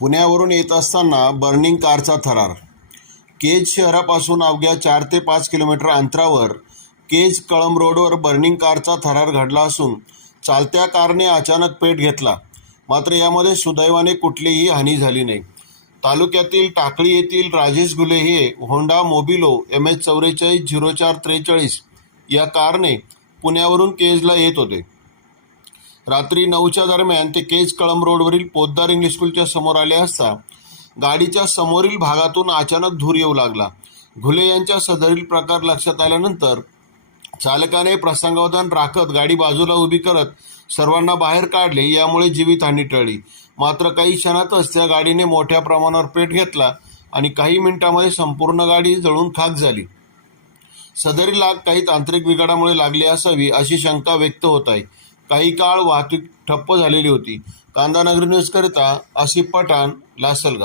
पुण्यावरून येत असताना बर्निंग कारचा थरार. केज शहरापासून अवघ्या चार ते पाच किलोमीटर अंतरावर केज कळंब रोडवर बर्निंग कारचा थरार घडला असून चालत्या कारने अचानक पेट घेतला. मात्र यामध्ये सुदैवाने कुठलीही हानी झाली नाही. तालुक्यातील टाकळी येथील राजेश गुले हे होंडा मोबिलो एम एच चौवेचाळीस झिरो चार त्रेचाळीस या कारने पुण्यावरून केजला येत होते. रात्री नऊच्या दरम्यान ते केज कळंब रोडवरील पोद्दार इंग्लिश स्कूलच्या समोर आले असता गाडीच्या समोरील भागातून अचानक धूर येऊ लागला. घुले यांच्या सदरील प्रकार लक्षात आल्यानंतर चालकाने प्रसंगावधान राखत गाडी बाजूला उभी करत सर्वांना बाहेर काढले यामुळे जीवितहानी टळली. मात्र काही क्षणातच त्या गाडीने मोठ्या प्रमाणावर पेट घेतला आणि काही मिनिटांमध्ये संपूर्ण गाडी जळून खाक झाली. सदरीला काही तांत्रिक बिघाडामुळे लागली असावी अशी शंका व्यक्त होत आहे. काही काळ वाहतूक ठप्प झालेली होती. कांदा नगरी न्यूजकरिता आसिफ पठाण लासलगाव.